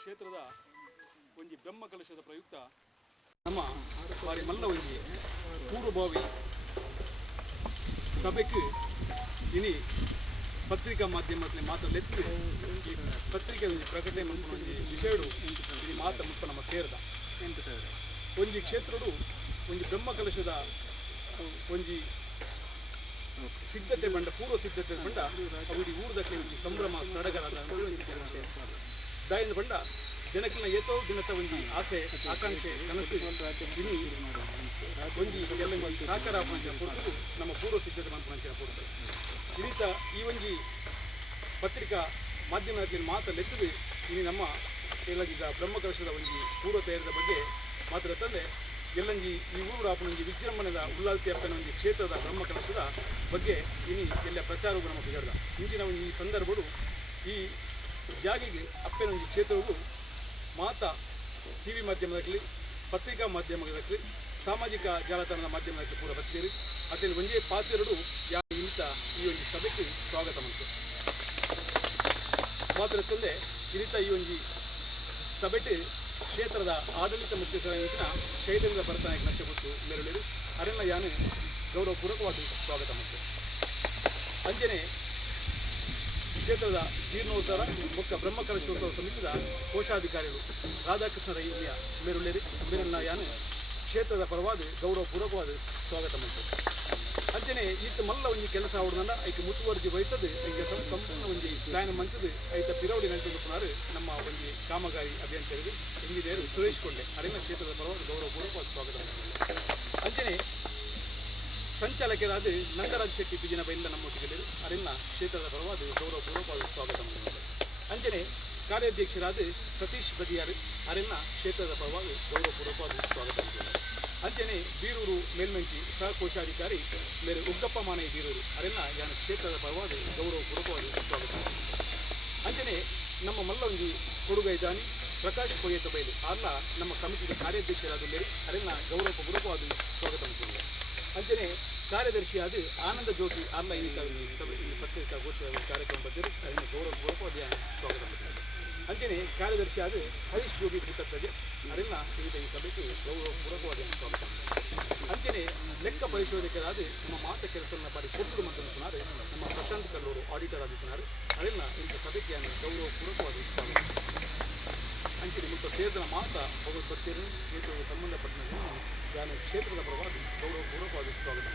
ಕ್ಷೇತ್ರದ ಒಂಜಿ ಬ್ರಹ್ಮ ಕಲಶದ ಪ್ರಯುಕ್ತ ನಮ್ಮ ಬಾರಿ ಮಲ್ಲ ಒಂಜಿ ಪೂರ್ವಭಾವಿ ಸಭೆಗೆ ಇನಿ ಪತ್ರಿಕಾ ಮಾಧ್ಯಮದ ಮಾತಾಡಲೆತ್ತು ಈ ಪತ್ರಿಕೆ ಒಂದು ಪ್ರಕಟಣೆ ಮಂತ್ರಿ ವಿಷಯಡು ಈ ಮುಪ್ಪ ನಮ್ಮ ಸೇರ್ದ. ಒಂಜಿ ಕ್ಷೇತ್ರಡು ಒಂಜಿ ಬ್ರಹ್ಮ ಕಲಶದ ಒಂಜಿ ಸಿದ್ಧತೆ ಬಂಡ ಪೂರ್ವ ಸಿದ್ಧತೆ ಬಂಡ ಅವಡಿ ಊರ್ದಕ್ಕೆ ಒಂಜಿ ಸಂಭ್ರಮ ಸಡಗರದ ದಾಯಿಂದ ಬಂಡ ಜನಕ್ಕಿನ ಏತೋ ದಿನತ ಒಂಜಿ ಆಸೆ, ಆಕಾಂಕ್ಷೆ, ಕನಸು ಇನಿ ಒಂದು ಎಲ್ಲ ಸಾಕಾರ ಪಂಚನ ಕೊಡ್ತು ನಮ್ಮ ಪೂರ್ವ ಸಿದ್ಧತೆ ಮಂತ್ರ ಕೊಡ್ತು ಈ ರೀತ ಈ ಒಂಜಿ ಪತ್ರಿಕಾ ಮಾಧ್ಯಮದಲ್ಲಿ ಮಾತಲ್ಲೆತ್ತದು ಇನಿ ನಮ್ಮ ಏನಾಗಿದ್ದ ಬ್ರಹ್ಮಕಲಶದ ಒಂಜಿ ಪೂರ್ವ ತಯಾರದ ಬಗ್ಗೆ ತಂದೆ ಎಲ್ಲಂಜಿ ಈ ಊರು ಆಪನೊಂಜಿ ವಿಜೃಂಭಣೆದ ಉಲ್ಲಾಲ್ತಿ ಅಪ್ಪನ ಒಂಜಿ ಕ್ಷೇತ್ರದ ಬ್ರಹ್ಮಕಲಶದ ಬಗ್ಗೆ ಇನಿ ಎಲ್ಲ ಪ್ರಚಾರವು ನಮ್ಮ ಬಿಗಡ್ದ ಇಂಚಿನ ಒಂದು ಈ ಸಂದರ್ಭಗಳು ಈ ಜಾಗಿಗೆ ಅಪ್ಪೆನೊಂದು ಕ್ಷೇತ್ರವು ಮಾತ ಟಿ ವಿ ಮಾಧ್ಯಮದಾಗಲಿ ಪತ್ರಿಕಾ ಮಾಧ್ಯಮದಾಗಲಿ ಸಾಮಾಜಿಕ ಜಾಲತಾಣದ ಮಾಧ್ಯಮದಲ್ಲಿ ಕೂಡ ಬರ್ತೀರಿ. ಅದರಲ್ಲಿ ಒಂದೇ ಪಾತ್ರರು ಯಾರು ಇಂಥ ಈ ಒಂದು ಸಭೆಗೆ ಸ್ವಾಗತ ಮಂತು ಮಾತ್ರ ಇರಿತ ಈ ಒಂದು ಸಭೆಗೆ ಕ್ಷೇತ್ರದ ಆಡಳಿತ ಮುಖ್ಯಸ್ಥರಾಗಿನ ಶೈಲೇಂದ್ರ ಭರತನಾಯಕ ನಷ್ಟಪಟ್ಟು ಮೆರಳಿರಿ ಅರಣ್ಯ ಯಾನೆ ಗೌರವಪೂರ್ವಕವಾಗಿ ಸ್ವಾಗತ ಮಂತು ಅಂಜನೆ ಕ್ಷೇತ್ರದ ಜೀರ್ಣೋದ್ಧಾರ ಮುಖ್ಯ ಬ್ರಹ್ಮಕಲಶೋತ್ಸವ ಸಮಿತಿಯ ಕೋಶಾಧಿಕಾರಿಗಳು ರಾಧಾಕೃಷ್ಣ ರೈಲಿಯ ಮೇರುಳ್ಳೇರಿ ಯಾನು ಕ್ಷೇತ್ರದ ಪರವಾಗಿ ಗೌರವಪೂರ್ವಕವಾಗಿ ಸ್ವಾಗತ ಮಂತು ಅಂಚನೆ ಈತ ಮಲ್ಲ ಒಂಜಿ ಕೆಲಸ ಅವಡನ್ನ ಐಕೆ ಮುತುವರ್ಜಿ ವಹಿಸದೆ ಐಕೆ ಸಂಪೂರ್ಣ ಒಂಜಿ ಪ್ಲಾನ್ ಮಂಚದೆ ಐತ ಪಿರವಡಿ ನಂಟುನಾರು ನಮ್ಮ ಒಂಜಿ ಕಾಮಗಾರಿ ಅಭಿಯಂತರಿಗೆ. ಇಂಜಿನಿಯರ್ ಸುರೇಶ್ ಕೊಂಡೆ, ಅರಣ್ಯ ಕ್ಷೇತ್ರದ ಪರವಾಗಿ ಗೌರವಪೂರ್ವಕವಾಗಿ ಸ್ವಾಗತ ಮಾಡ್ತಾರೆ. ಅಂಚನೆ ಸಂಚಾಲಕರಾದ ನಂಗರಾಜ್ ಶೆಟ್ಟಿ ಬಿಜಿನ ನಮ್ಮ ನಮ್ಮೊಟ್ಟಿಗೆ ಅರಣ್ಯ ಕ್ಷೇತ್ರದ ಪರವಾದ ಗೌರವಪೂರ್ವಕವಾಗಿ ಸ್ವಾಗತ ಮಾಡಿದ್ದಾರೆ ಅಂಜನೆ ಕಾರ್ಯಾಧ್ಯಕ್ಷರಾದ ಸತೀಶ್ ಬದಿಯಾರ್ ಅರಿನ್ನ ಕ್ಷೇತ್ರದ ಪರವಾಗಿ ಗೌರವಪೂರ್ವಕವಾಗಿ ಸ್ವಾಗತ ಮಾಡಿದ್ದಾರೆ ಅಂಜನೆ ಬೀರೂರು ಮೇಲ್ಮಂಚಿ ಸಹ ಕೋಶಾಧಿಕಾರಿ. ಮೇರೆ ಉಗ್ಗಪ್ಪ ಮಾನೆ ಬೀರೂರು. ಅರಣ್ಯ ಯಾನ ಕ್ಷೇತ್ರದ ಪರವಾಗಿ ಗೌರವಪೂರ್ವಕವಾಗಿ ಸ್ವಾಗತ ಮಾಡಿದ್ದಾರೆ ಅಂಜನೆ ನಮ್ಮ ಮಲ್ಲಂಗಿ ಕೊಡುಗೈದಾನಿ ಪ್ರಕಾಶ್ ಕೊಯ್ಯತ ಬೈಲು. ಅಲ್ಲ ನಮ್ಮ ಕಮಿಟಿಯ ಕಾರ್ಯಾಧ್ಯಕ್ಷರಾದ ಮೇಲೆ ಅರಣ್ಯ ಗೌರವಪೂರ್ವಕವಾಗಿ ಸ್ವಾಗತ ಮಾಡಿದ್ದಾರೆ ಅಂಚನೆ ಕಾರ್ಯದರ್ಶಿಯಾದ ಆನಂದ ಜ್ಯೋತಿ ಅಲ್ಲ ಈ ಪತ್ರಿಕಾ ಗೋಚರ ಕಾರ್ಯಕ್ರಮ ಬಗ್ಗೆ ಅದನ್ನು ಗೌರವಪೂರ್ವಕವಾದ ಸ್ವಾಗತ ಮಾಡಿದ್ದಾರೆ ಅಂಚನೆ ಕಾರ್ಯದರ್ಶಿಯಾದ ಹರೀಶ್ ಜೋಗಿ ಪುಟ್ಟಪ್ಪಗೆ ಅರೆಲ್ಲ ವಿವಿಧ ಈ ಸಭೆಗೆ ಗೌರವಪೂರ್ವಕವಾದ ಸ್ವಾಗತ ಮಾಡಿದ್ದಾರೆ ಅಂಚನೆ ಲೆಕ್ಕ ಪರಿಶೋಧಕರಾದ ನಮ್ಮ ಮಾತ ಕೆಲಸವನ್ನು ಬಾರಿ ಕೊಟ್ಟು ಮಂತ್ರಿಸುತ್ತಾರೆ ನಮ್ಮ ಪ್ರಶಾಂತ್ ಕಲ್ಲೂರು ಆಡಿಟರ್ ಆಗಿದ್ದಾರೆ. ಅರೆಲ್ಲ ಇಂಥ ಸಭೆಗೆ ಗೌರವಪೂರ್ವಕವಾದ ಸ್ವಾಗತ ಅಂಚನೆ ಮತ್ತು ಸೇರಿದ ಮಾತ್ರ ಅವರು ಕೊಟ್ಟಿರು ಕ್ಷೇತ್ರಕ್ಕೆ ಸಂಬಂಧಪಟ್ಟ ನಾನು ಕ್ಷೇತ್ರದ ಪರವಾಗಿ ಗೌರವಪೂರ್ವಕವಾದ ಸ್ವಾಗತ.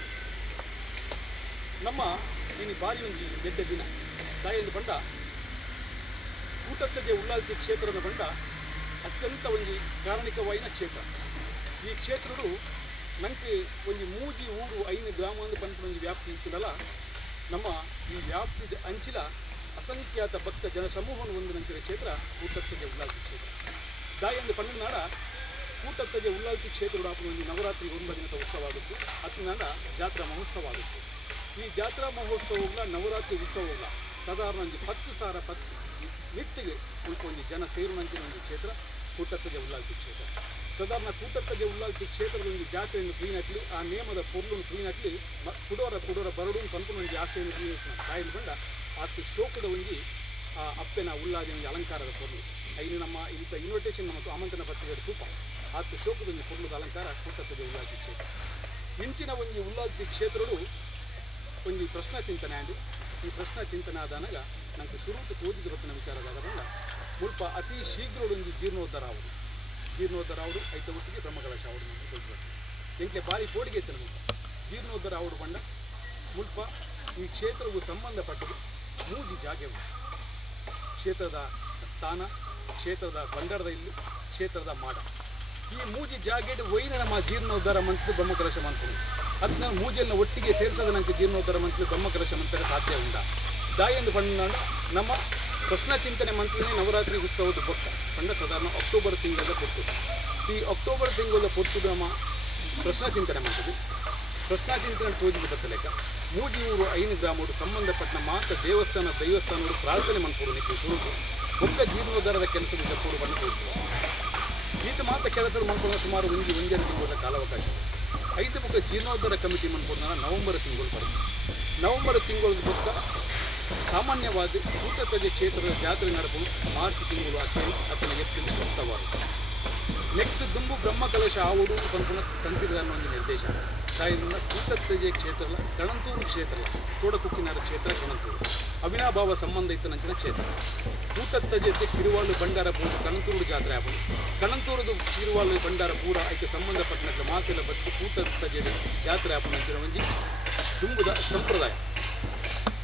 ನಮ್ಮ ಇನ್ನು ಬಾರಿ ಒಂಜಿ ದಿನ. ತಾಯಿಯನ್ನು ಬಂಡ ಊಟಕ್ಕೆ ಉಳ್ಳಾಲ್ತಿ ಕ್ಷೇತ್ರದ ಬಂಡ ಅತ್ಯಂತ ಒಂಜಿ ಕಾರಣಿಕವಾಯಿನ ಕ್ಷೇತ್ರ. ಈ ಕ್ಷೇತ್ರಗಳು ನಂಗೆ ಒಂದು ಮೂಜಿ ಊರು ಐದು ಗ್ರಾಮ ಒಂದು ಪಂಚ ಒಂದು ವ್ಯಾಪ್ತಿ ಇತ್ತಿನಲ್ಲ, ನಮ್ಮ ಈ ವ್ಯಾಪ್ತಿದ ಅಂಚಿಲ ಅಸಂಖ್ಯಾತ ಭಕ್ತ ಜನಸಮೂಹವನ್ನು ನಂಚಿನ ಕ್ಷೇತ್ರ ಕೂಟತ್ತಗೆ ಉಳ್ಳಾಲ್ತಿ ಕ್ಷೇತ್ರ. ದಾಯಂದು ಪನ್ನನಾಡ ಊಟಕ್ಕದೆ ಉಳ್ಳಾಲ್ತಿ ಕ್ಷೇತ್ರ ಒಂದು ನವರಾತ್ರಿ ಒಂಬದಿನದ ಉತ್ಸವ ಆಗುತ್ತೆ ಅತ್ಯಂತ ಜಾತ್ರಾ ಮಹೋತ್ಸವ ಆಗುತ್ತೆ ಈ ಜಾತ್ರಾ ಮಹೋತ್ಸವಗಳ ನವರಾತ್ರಿ ಉತ್ಸವಗಳ ಸಾಧಾರಣ ಒಂದು ಹತ್ತು ಸಾವಿರ ಪತ್ ನಿತ್ತಿಗೆ ಒಂದು ಜನ ಸೇರುವಂತಿನ ಒಂದು ಕ್ಷೇತ್ರ ಕೂಟತ್ತಗೆ ಉಳ್ಳಾಲ್ತಿ ಕ್ಷೇತ್ರ. ಸಾಧಾರಣ ಕೂಟತ್ತಗೆ ಉಳ್ಳಾಲ್ತಿ ಒಂದು ಜಾತ್ರೆಯನ್ನು ಕ್ಲೀನಾಕ್ಲಿ ಆ ನಿಯಮದ ಪೊರ್ಲನ್ನು ಕ್ಲೀನ್ ಮ ಕುಡೋರ ಕುಡೋರ ಬರಡು ಪಂಪನ ಒಂದು ಆಸೆಯನ್ನು ಕ್ಲೀನ್ ತಾಯಿಲ್ ಬಂದ ಅಷ್ಟು ಶೋಕದ ಒಂಜಿ ಅಪ್ಪೆನ ಉಲ್ಲಾದಿ ಒಂದು ಅಲಂಕಾರದ ಪೊರ್ಲು ಐನು ನಮ್ಮ ಇಂಥ ಇನ್ವಿಟೇಷನ್ ಮತ್ತು ಆಮಂತ್ರಣ ಪತ್ರಿಕೆ ತೂಪ ಆತು ಶೋಕದ ಒಂದು ಪೊರ್ಲದ ಅಲಂಕಾರ ಕೂಟತದ ಉಲ್ಲಾದಿ ಕ್ಷೇತ್ರ. ಇಂಚಿನ ಒಂಜಿ ಉಲ್ಲಾದಿ ಕ್ಷೇತ್ರಗಳು ಒಂದು ಪ್ರಶ್ನ ಚಿಂತನೆ ಆಡಿ ಈ ಪ್ರಶ್ನ ಚಿಂತನೆ ಆದಾಗ ನನಗೆ ಶುರು ತೋಜಿದ ಬರ್ತನ ವಿಚಾರದಾಗ ಬಂದ, ಮುಲ್ಪ ಅತಿ ಶೀಘ್ರ ಒಂದು ಜೀರ್ಣೋದ್ಧಾರ ಆವುದು. ಜೀರ್ಣೋದ್ಧಾರ ಅವರು ಐತ ಒಟ್ಟಿಗೆ ಬ್ರಹ್ಮಕಲಶ ಅವರು ನಮಗೆ ತೋಜಿದ ಎಂಕ್ಲೆ ಬಾರಿ ಕೋಡಿಗೆ ಜೀರ್ಣೋದ್ಧರ ಜೀರ್ಣೋದ್ಧಾರ ಅವರು ಬಂಡ ಮುಲ್ಪ ಈ ಕ್ಷೇತ್ರವು ಸಂಬಂಧಪಟ್ಟದು. ಮೂಜಿ ಜಾಗೆ ಕ್ಷೇತ್ರದ ಸ್ಥಾನ, ಕ್ಷೇತ್ರದ ಬಂಡಾರದ ಇಲ್ಲಿ, ಕ್ಷೇತ್ರದ ಮಾಡ. ಈ ಮೂಜಿ ಜಾಗೆಡ್ ಒಯ್ನ ನಮ್ಮ ಜೀರ್ಣೋದ್ಧಾರ ಮಂತ್ರಿ, ಬ್ರಹ್ಮಕಲಶ ಮಂತ್ರಿ. ಅದನ್ನ ಮೂಜಿಯನ್ನ ಒಟ್ಟಿಗೆ ಸೇರ್ತದ ನನಗೆ ಜೀರ್ಣೋದ್ಧಾರ ಮಂತ್ರಿ, ಬ್ರಹ್ಮಕಲಶ ಮಂತ್ರ ಸಾಧ್ಯ ಉಂಟ. ದಾಯಂದು ಬಣ್ಣ ನಮ್ಮ ಕೃಷ್ಣ ಚಿಂತನೆ ಮಂತ್ರಿನೇ ನವರಾತ್ರಿ ಉತ್ಸವದ ಬೊಕ್ಕ ಪಂಡ ಸಾಧಾರಣ ಅಕ್ಟೋಬರ್ ತಿಂಗಳ ಪುಟ್ಟು. ಈ ಅಕ್ಟೋಬರ್ ತಿಂಗಳ ಪುಟ್ಟು ನಮ್ಮ ಕೃಷ್ಣ ಚಿಂತನೆ ಮಾಡ್ತೀವಿ ಚಿಂತನೆ ತೋಜಿಗೆ ಬತ್ತಲೆಕ್ಕ ಮೂಜಿ ಊರು ಐನು ಗ್ರಾಮರು ಸಂಬಂಧಪಟ್ಟ ಮಾತ್ರ ದೇವಸ್ಥಾನ ದೈವಸ್ಥಾನಗಳು ಪ್ರಾರ್ಥನೆ ಮಾಡ್ಕೊಡೋದಕ್ಕೆ ಶುರು ಒಕ್ಕ ಜೀರ್ಣೋದ್ಧಾರದ ಕೆಲಸದಿಂದ ಪೂರ್ವವನ್ನು ತೋರಿಸುವ ಈತ ಮಾತ್ರ ಕೆಲಸ ಮಾಡ್ಕೊಳ್ಳೋ ಸುಮಾರು ಒಂದು ಒಂದೆರಡು ತಿಂಗಳ ಕಾಲಾವಕಾಶ. ಐದು ಮುಖ ಜೀರ್ಣೋದ್ಧಾರ ಕಮಿಟಿ ಮಾಡ್ಕೊಂಡ ನವೆಂಬರ್ ತಿಂಗಳು ಬರುತ್ತೆ ನವೆಂಬರ್ ತಿಂಗಳ ಬುಕ್ಕ ಸಾಮಾನ್ಯವಾದ ಭೂತಪ್ರಜೆ ಕ್ಷೇತ್ರದ ಜಾತ್ರೆ ನಡೆದು ಮಾರ್ಚ್ ತಿಂಗಳು ಅಷ್ಟೇ ಅತನ ಎತ್ತಿನ ಸೂಕ್ತವಾದ ನೆಕ್ಸ್ಟ್ ದುಂಬು ಬ್ರಹ್ಮಕಲಶ, ಆವುಡು ಪಂಪನ ತಂತಿರದ ಅನ್ನೋ ಒಂದು ನಿರ್ದೇಶನ. ತಾಯಿನ ಕೂಟತ್ತಜೆ ಕ್ಷೇತ್ರ ಕಣಂತೂರು ಕ್ಷೇತ್ರ ತೋಡಕುಕ್ಕಿನಾರ ಕ್ಷೇತ್ರ, ಕಣಂತೂರು. ಅವಿನಾಭಾವ ಸಂಬಂಧ ಇತ್ತು ನಂಚಿನ ಕ್ಷೇತ್ರ. ಕೂಟತ್ತಜೆ ಕಿರುವಾಳು ಬಂಡಾರ ಪೂರ ಕಣಂತೂರು ಜಾತ್ರೆ ಆಗಲಿ ಕಣಂತೂರದು ಕಿರುವಾಲು ಬಂಡಾರ ಪೂರ ಅದಕ್ಕೆ ಸಂಬಂಧಪಟ್ಟ ಮಾತೆಲ್ಲ ಬದುಕು ಕೂಟತ್ತಜೆ ಜಾತ್ರೆ ಆಗಲಿ ನಂಚಿನ ಒಂಜಿ ತುಂಬುದ ಸಂಪ್ರದಾಯ.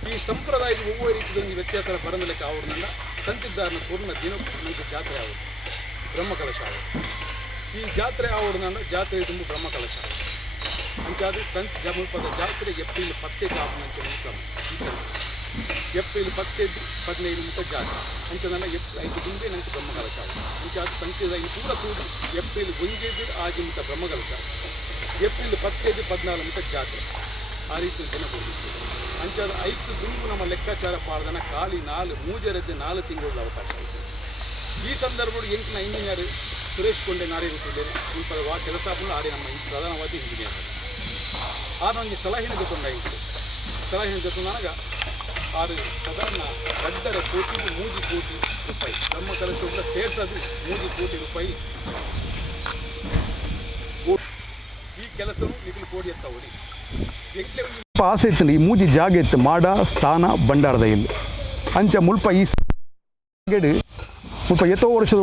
ಈ ಸಂಪ್ರದಾಯದ ಹೂವು ರೀತಿಯಲ್ಲಿ ವ್ಯತ್ಯಾಸ ಬರಂದಲಿಕ್ಕೆ ಅವ್ರನ್ನೆಲ್ಲ ಸಂತಿದ್ದಾರನ ಪೂರ್ಣ ದಿನ ನಂಚಿನ ಜಾತ್ರೆ ಆಗೋದು. ಬ್ರಹ್ಮಕಲಶ ಈ ಜಾತ್ರೆ ಆವಡನ ಜಾತ್ರೆ ತುಂಬ ಬ್ರಹ್ಮಕಲಶ ಅಂಚಾದ ತಂತ್ ಜಮಲ್ಪದ ಜಾತ್ರೆ ಏಪ್ರಿಲ್ ಪತ್ತೆ ಕಾಪು ಅಂಚೆ ಕ್ರಮ ಈ ಥರ ಏಪ್ರಿಲ್ ಪತ್ತೈದು ಹದಿನೈದು ಅಂತ ಜಾತ್ರೆ ಅಂಚನೆಲ್ಲ ಎಪ್ ಐದು ಮುಂದೆ ನನಗೆ ಬ್ರಹ್ಮಗಳ ಆಗೋದು ಅಂಚಾದ ಈ ಪೂರ ಕೂಡಿ ಏಪ್ರಿಲ್ ಒಂಜೇದು ಆಗಿಂತ ಕಾಲ ಏಪ್ರಿಲ್ ಪತ್ತೈದು ಪದ್ನಾಲ್ಕು ಅಂತ ಜಾತ್ರೆ. ಆ ರೀತಿ ದಿನ ಕೊಡಬೇಕು ಅಂಚಾದ ಐದು ದುಂಬು ನಮ್ಮ ಲೆಕ್ಕಾಚಾರ ಪಾಡ್ದನ ಖಾಲಿ ನಾಲ್ ಮೂಜರದ್ದು ನಾಲ್ಕು ತಿಂಗಳ ಅವಕಾಶ ಆಯಿತು. ಈ ಸಂದರ್ಭದಲ್ಲಿ ಎಂಟಿನ ಇಂಜಿನಿಯರ್ ಸುರೇಶ್ ಕೊಂಡೆ ನಾರಿ ಈ ಸ್ವಲ್ಪ ವಾ ಕೆಲಸ ಆಡಿ ನಮ್ಮ ಈ ಪ್ರಧಾನವಾದ ಇಂಜಿನಿಯರ್ ನನಗೆ ಸಲಹೆನ ಜೊತೆಂಡಾಯಿತು ಸಲಹೆನ ಜೊತೆನಾಗ ಆರು ಸಾಧಾರಣ ಗಡ್ಡರ ಕೋಟಿ, ಮೂರು ಕೋಟಿ ರೂಪಾಯಿ. ನಮ್ಮ ಕೂಡ ಸೇರ್ಸೋದು ಮೂರು ಕೋಟಿ ರೂಪಾಯಿ. ಈ ಕೆಲಸವು ನಿಖಿಲ್ ಕೋಡಿ ಅಂತ ಮುಲ್ಪ ಆಸೆ ಇತ್ತು ಈ ಮೂಜಿ ಜಾಗ ಇತ್ತು, ಮಾಡ, ಸ್ಥಾನ ಬಂಡಾರದ ಇಲ್ಲಿ. ಅಂಚ ಮುಲ್ಪ ಈ ಮುಲ್ಪ ಎತ್ತೋ ವರ್ಷದ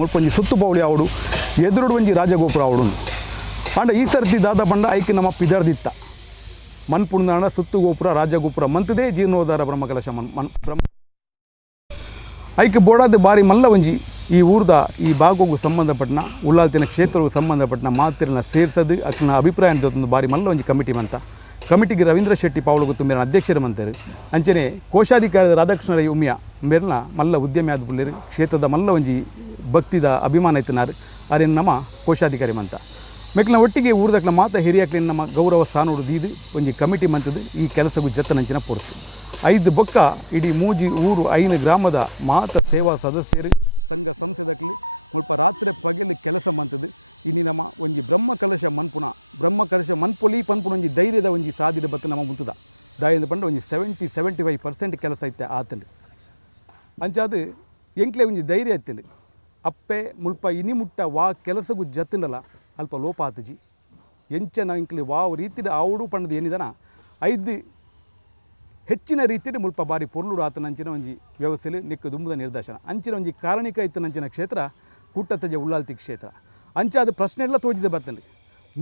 ಮುಲ್ಪ ಸುತ್ತು ಪೌಳಿ ಆವಡು, ಎದುರುಡು ಒಂಜಿ ರಾಜಗೋಪುರ ಆವಡು ಅಂಡ ಈ ಸರ್ತಿ ದಾದ ಬಂಡ ಐಕೆ ನಮ್ಮ ಪಿದರ್ದಿತ್ತ. ಮನ್ಪುಣ್ದಾಂಡ ಸುತ್ತು ಗೋಪುರ ರಾಜಗೋಪುರ ಮಂತದೇ ಜೀರ್ಣೋದ್ಧಾರ ಬ್ರಹ್ಮಕಲಶ ಮನ್ ಮನ್ ಬ್ರಹ್ಮ ಐಕೆ ಬೋಡಾದ ಬಾರಿ ಮಲ್ಲ ಒಂಜಿ ಈ ಊರ್ದ ಈ ಭಾಗಕ್ಕೂ ಸಂಬಂಧಪಟ್ಟನ ಉಳ್ಳಾಲ್ತಿನ ಕ್ಷೇತ್ರಕ್ಕೂ ಸಂಬಂಧಪಟ್ಟನ ಮಾತಿರನ್ನ ಸೇರ್ಸದು, ಅಕ್ಕನ ಅಭಿಪ್ರಾಯ ಜೊತೆ ಬಾರಿ ಮಲ್ಲ ಒಂಜಿ ಕಮಿಟಿ ಮಂತ ಕಮಿಟಿಗೆ ರವೀಂದ್ರ ಶೆಟ್ಟಿ ಪಾವಳಗು ತುಂಬಿರ ಅಧ್ಯಕ್ಷರು ಮಂತಾರೆ ಅಂಚನೆ ಕೋಶಾಧಿಕಾರದ ರಾಧಾಕೃಷ್ಣರ ಉಮಿಯ ಉಮ್ಯ ಮೇರ್ನ ಮಲ್ಲ ಉದ್ಯಮಿ ಆದ ಪುಳ್ಳೇರು ಕ್ಷೇತ್ರದ ಮಲ್ಲ ಒಂಜಿ ಭಕ್ತಿದ ಅಭಿಮಾನ ಇತ್ತಿನಾರು. ಅರೆ ನಮ್ಮ ಕೋಶಾಧಿಕಾರಿ ಮಂತ ಮೆಕ್ಲ ಒಟ್ಟಿಗೆ ಊರ್ದಕ್ಲ ಮಾತ ಹಿರಿಯಕ್ಲಿನ ನಮ್ಮ ಗೌರವ ಸ್ಥಾನೋಡು ದೀದು, ಒಂಜಿ ಕಮಿಟಿ ಮಂತದು ಈ ಕೆಲಸಗೂ ಜತ್ತನಂಚಿನ ಪೊರ್ತು ಐದು ಬೊಕ್ಕ, ಇಡೀ ಮೂಜಿ ಊರು ಐನು ಗ್ರಾಮದ ಮಾತ ಸೇವಾ ಸದಸ್ಯರು, ಸಂಘ ಸಂಸದಕ್ಲಿ, ಮುಲ್ಪ ರಾತ್ರಿ ಪಗಲು ಕೆಲಸ ಮಂತದು ಇನ್ನು ನಮ್ಮ ಒಂಜಿ ಬ್ರಹ್ಮ ಕಲಶ ಮನ್ಪುನ ಬ್ರಹ್ಮ ಕಲಶ ಮನ್ಪೊಲಿ ಪನ್ಪುನ ಒಂಜಿ ಧೈರ್ಯದ ಒಂಜಿ ಸಾಧಿದ ಬತ್ತು ನಮ್ಮ ಮುಂತದ. ದಾಯಿಂದ ಪಂಡ ಒಂಜಿ ಸೆವೆಂಟಿ ಸೆವೆಂಟಿ ಫೈವ್ ಪರ್ಸೆಂಟ್ ಕೆಲಸ ಐತೆ ಆತಂಡು. ಅಂಚಾದು, ಎಂಕ್ಲೆ ಒಂಜಿ ಧೈರ್ಯ ಐತೆ ಅಪ್ಪೆ ಮುಲ್ಪ ಇನಿ ಮುಟ್ಟ ವಾ ಕೆಲಸಗೂ ಜತ್ತನಲ್ಲ ಅಲ್ಪ ಲೋಪ ಆತಜಿ ಎಂಚನ ಇಂಕ್ಲಿ ವಾವ್ ರೀತಿ ಆವಡು ಪಂಡದು ಏನಿದನ? ಐದು ಹೆಚ್ಚಿನ ರೀತಿಯಲ್ಲಿ ಮುಲ್ಪ ಬಾರಿ ಪೊರ್ಲುಡು ಆತನಂಚಿನ ಒಂಜಿ ವ್ಯವಸ್ಥೆಯಲ್ಲಿ ನಿಕ್ಕ ದುಂಬುದ ನಿರ್ದೇಶನ. ಅಂಚಿನ ಒಂಜಿ ಕಾರಣಿಕ ಇತ್ತನಂಚಿನ ಕ್ಷೇತ್ರ ಕೂಟತ್ತಜ ಉಳ್ಳಾಲ್ತಿ ಕ್ಷೇತ್ರ. ಅಂಚ ಅದು ಪ್ರಶ್ನೆ ಎಲ್ಲ ತೋಜಿದೆ ಬರ್ತಂದು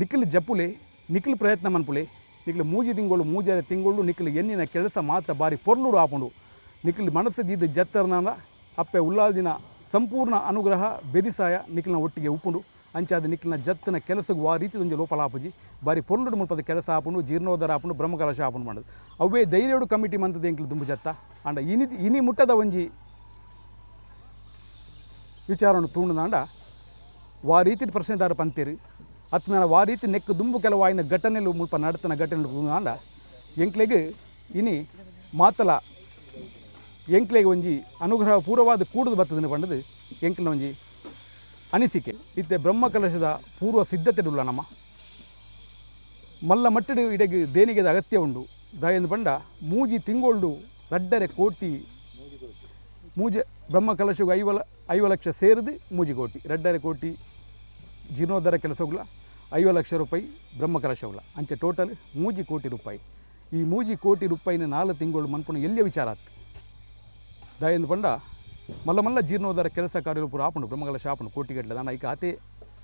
ನಿಖಿಲ್ ಜಪ್ಪುಲೆ ನಿಖಿಲ್ ಪ್ರಯತ್ನ ಮನ್ಪುಲೆ ನಿಖಿಲ್ ಮೂಜಿ ತಿಂಗಳು, ಮೂಜರ ತಿಂಗಳು ನಿಖಿಲ್ ಎನ್ನಿನ ಕೆಲಸ ಮಾತ್ರ ಬಾರಿ ಪೊರ್ಲುಡು ಆಪುಂಡು. ನಿಖಿಲ್ ಮನಸ್ಸು ಜೀದ ಜತ್ತರ್ನ ಅಪ್ಪೆ ಉಳ್ಳಾಲ್ದಿನ ಸಂಪೂರ್ಣ ಅನುಗ್ರಹ, ಬೆರಿಸಾಯ ನಿಖಿಲ್ನ ಒಟ್ಟಿಗೆ ಉಪ್ಪುಂಡು. ಅಂಚಾದ ನಿಕ್ಕಿನ ಜತ್ತಿನ ಕೆಲಸಕ್ಕೆ ವಾ ರೀತಿ ಒಂಜಿ ಲೋಪಲಾಪುಜಿ ಬಾರಿ ಪೊರ್ಲುಡು ಮುಲ್ಪದ ಕೆಲಸ ಆಪುಂಡು ಜೀರ್ಣೋದರ ಆಪುಂಡು ಬ್ರಹ್ಮಕಲಶ ಆಪುಂಡು ಮಾಡೋದು ಅವೇ ಧೈರ್ಯಡು ಕಮಿಟಿ ಮಂತದ ಎಂಕ್ಲು ದುಂಬು ಜತ್ತ. ಅಂಡ ಇನಿ ಇನಿ ಮುಟ್ಟದ ಒಂಜಿ ವಿಚಾರವನ್ನು ತೂಂಡದಾಂಡ ವಾ ರೀತಿ ಪ್ರಶ್ನೆದಾರ ಪಂತೀರಿ ಅತ್ಮೇಲ ವಾ ರೀತಿ ನೆಕ್ಕು ದುಂಬು ಕೆಲವು ಆಯ್ನ ಘಟನೆಲು ಮುಲ್ಪ ನಡತನ ಘಟನೆ ತೂಂದಾಂಡ ಎಂಕ್ಲೆಗೆ ಇನಿ ಮಾತಲ, ಎಂಕ್ಲೆಗೆ ಒಂಜಿ ಅನುಗ್ರಹ ಪೂರ್ವವಾದ ಕೂಡದು ಬರ್ತದನ್ನು ಪಂಡದು ಎಂಕ್ಲ ಒಂಜಿ ಅನಿಸಿಕೆ. ಇತ್ತೆ ಬ್ರಹ್ಮಕಲಶದ ಪೂರ್ವ ಸಿದ್ಧತೆಡುಲ್ಲ ನಮ್ಮ. ಮಲ್ಲ ಮಟ್ಟಡು ಇಡಗೆ ದೇಣಿಗೆದ ಅಗತ್ಯ ಉಂಡು. ದಾಯಂದು ಬಂಡ ಮೂಜಿ ತಿಂಗೊಳ್ಳು ರಡ್ಡರೆ ಕೋಟಿ. ಮೂಜೆ ಬ್ರಹ್ಮಕಲಶಗೂ ಐವಲ, ಐವ ಲಕ್ಷ ಸೇರಿದು ಮೂಜಿ ಕೋಟಿ. ರಡ್ಡರೆ ಕೋಟಿ ಜೀರ್ಣೋದ್ಧಾರ ಕೆಲಸಗಳ ಐವ ಲಕ್ಷ ರೂಪಾಯಿ ಬ್ರಹ್ಮಕಲಶವುಲ ಅಂಚೆ ಟೋಟಲ್ ಮೂಜಿ ಕೋಟಿ ರೂಪಾಯಿ. ಈ ಮೂಜಿ ಕೋಟಿ ರೂಪಾಯಿನ ನಾಲ್ಕು ತಿಂಗಳು ಮನ್ಕೊಂಡು ಎಲ್ಲಿಯ ವಿಚಾರ ಆಯ್ತು ದಾಯಂದು ಬಂಡ ಮಲ್ಲ ಮಲ್ಲ ಜೀರ್ಣೋದ್ಧಾರ ಕೆಲಸ ಕಾರ್ಯಗಳು ಪೂರ ಆಪುಂಡು ಬ್ರಹ್ಮಕಲಶ ಶಾಪುಂಡು, ಕೋಟಿಗಟ್ಟಲೆ ನಾನು ಐಕ ಆತೆ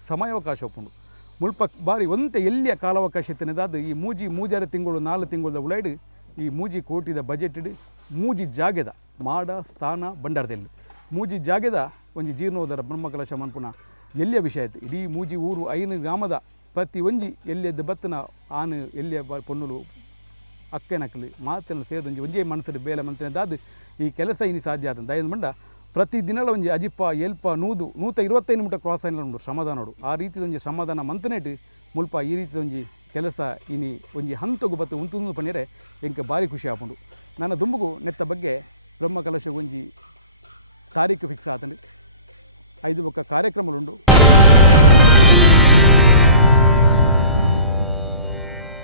ಸಮಯಾವಕಾಶ ಒಪ್ಪುಂಡು. ಮುಲ್ಪ ಬಾರಿ ಒಂತೆ ಎಲ್ಲಿಯ ಕಾಲಾವಕಾಶ ಇತ್ತನೇದಾದ ಈ ಮೂಜಿ ಮೂಜಾರ ತಿಂಗಳು, ನಾಲ್ಕು ತಿಂಗಳದ ಉಳೈಡ್ ಈ ಮೂಜಿ ಕೋಟಿದ ಬಜೆಟ್ ಇಡು, ಮೂಜಿ ಜಾಗೆದ ಮಾಡ, ಸ್ಥಾನ ಬಂಡಾರದಲ್ಲಿ ಮೂಜಿ ಜಾಗೆದ ಒಂಜಿ ಜೀರ್ಣೋದ್ಧಾರ ಬ್ರಹ್ಮಕಲಶ ಮನ್ಪುನ ಎಲ್ಲಿಯ ವಿಷಯ ಆಯ್ತು ಇಡೀ ಮೂಜಿ ಊರು ಐನು ಗ್ರಾಮದ ಪ್ರತಿ ಒಂಜಿ ಎಲ್ಲಿಯದ್ದು ಬತ್ತನ ಆನು ಎಲ್ಲಿಯ ಪೊನ್ನುಲು ಅಕ್ಕನಕ್ಕಲು ಮಾತನ್ನು ಸೇರಿದೊಂಜಿ ಒಂಜೇ ಮನಸ್ಸು ಬೇಲೆ ಮಂತನೆದಾದ ಈ ಕೆಲಸ ಇನಿ ಸಾಧ್ಯ ಆದ ದಯದ ಮಂಡ ಪ್ರತಿ ದಿನಲ ಒಂಜಿ ಅಜಿಪ್ಪ, ಎಲ್ಪ, ನೂದು, ನೂತ ಇರುವತ್ತೈದು ಮೀಟರ್ ಕ್ರಾಸ್ ಆಯ್ನ ಉಂಡು ಶ್ರಮದಾನೋಡು. ಆ ರೀತಿದೊಂಜಿ ಶ್ರಮದಾನ ಮಂತನೆಟ್, ಮುಲ್ಪ ಈ ರೀತಿದೊಂಜಿ ಕೆಲಸ ಇನಿ ಒಂಜಿ ಹಂತಗು ಬತ್ತು ಉಂತುಂದು ಪನ್ನಿರೆ ಎಂಕ ಭಾರಿ ಖುಷಿ ಆಪುಂಡು. ನನ್ನ ದುಂಬುಗು ನೆತ್ತ ಬಗ್ಗೆ ಬ್ರಹ್ಮ ಕಲಶ ಒಂಜಿ ತಾರೀಕು ಫಿಕ್ಸ್ ಆತಂಡು. ಐದು ಬೊಕ್ಕ ಕಾರ್ಯಕ್ರಮలుండు